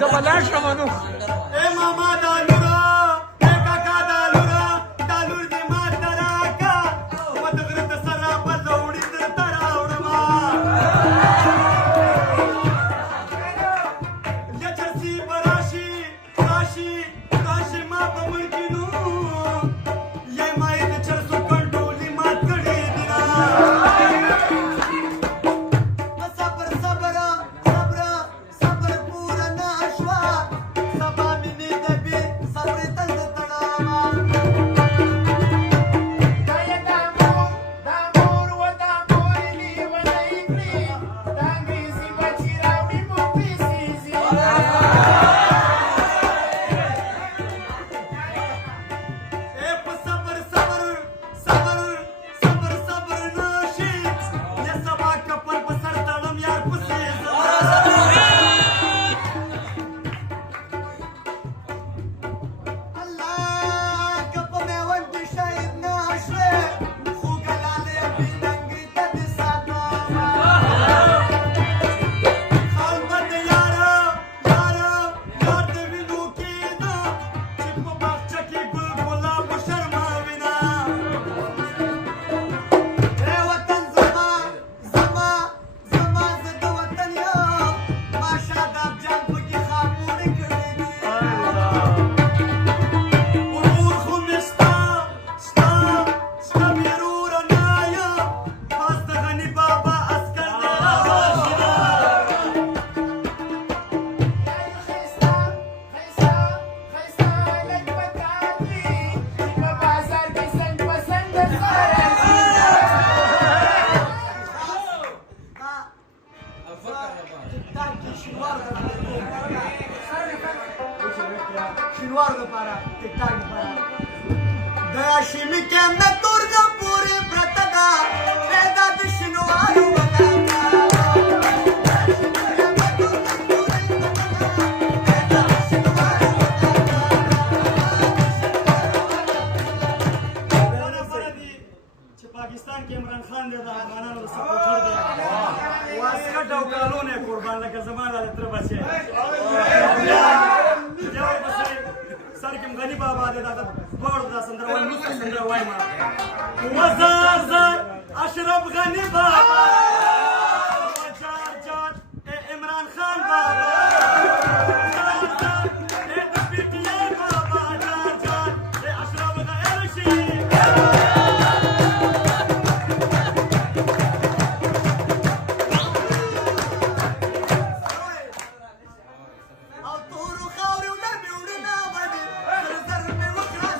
زبلاش کمانو اے ماما دالورا اے کاکا دالورا دالور دی ما تراکا ودغرت سرا بلوڑی در تراوڑما لچرسی براشی راشی راشی ما بمرکینو یہ مائی لچرسو کنٹولی مات کڑی دینا صبر صبر صبر صبر پورا ناشوا سبا مینی دبی صبر تند تڑاوا دای دامور و داموری و نایکری دانگریزی بچی راوی مو پیسیزی اے صبر صبر صبر صبر صبر ناشی یہ سبا کپل بسر تڑم یار پسی اللہ کپ میں ونٹ شاید ناشوے خوگلانے بیننگری تد ساتا خالبت یارا یارا یار دوینو کی دا چپ باقچہ کی گل گلاب شرماوینا اے وطن زما زما زما زد وطن یا ماشا داب جان پکی خامور کردی امور خمستا ستا ستا بیرور نایا پاست غنی بابا اسکر دے آواشنا خیستا خیستا خیستا لگ بتاتی با بازار کی سنگ پسند شنوار دا پارا ٹک ٹاک دا پارا دیا شیمی کے میں ترگا پوری برتگا پیدا دا شنوارو بگاگا पाकिस्तान के इमरान खान दे दा افغانانو سپورټر دی واسکټ او کالونه قربان لکه زمانه تر بچي جواب بسې سر کې غنی بابا دې دا ورو دا سندره وای نو سندره وای ما وزار زار اشرف غنی بابا جار جار عمران خان بابا جار جار د پی ټی آی بابا جار جار اشرف غنی شي او تورو خاورو نه میوړنا باندې زر زر مې وکړه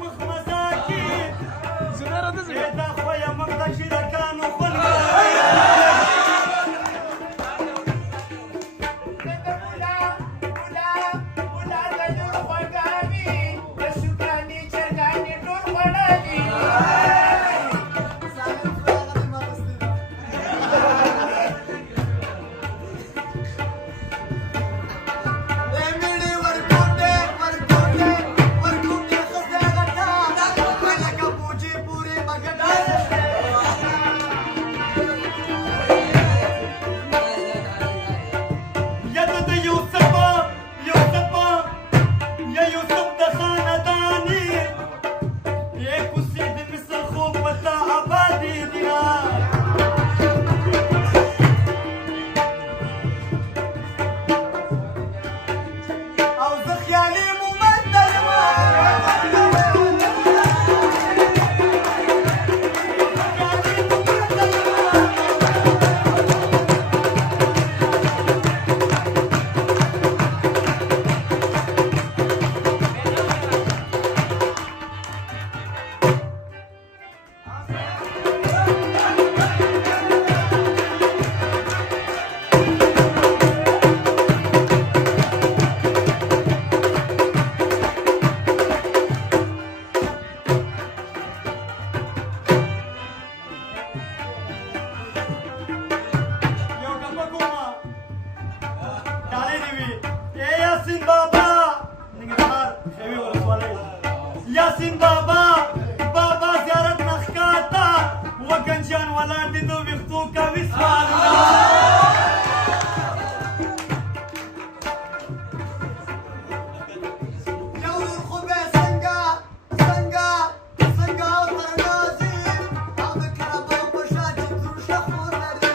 مخ یا یوسف د خاندانی یې کوڅې د مصر خوب په تا آبادې دي او زه خیالي ممثل یاسین بابا بابا زیارت نخکاتا وکنجان ولاړ دي د ویښتو کوي سوالونه یو لور خو به څنګه او ترنازي او د کربو په شا چې تروشه خور لري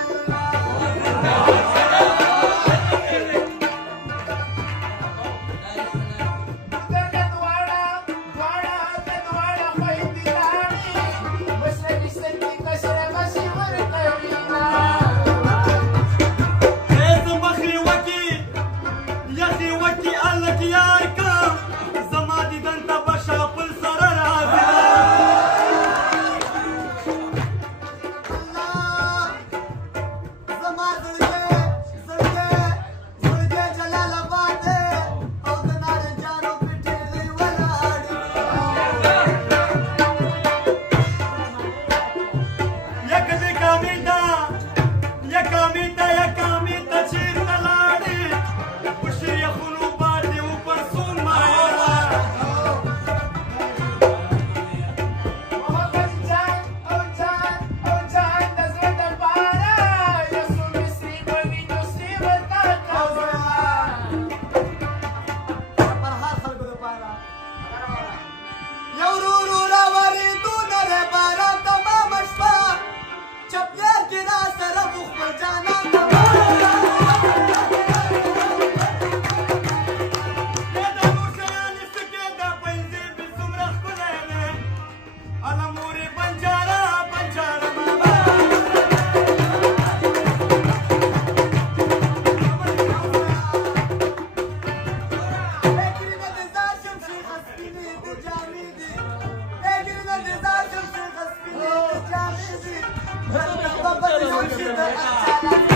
Baba,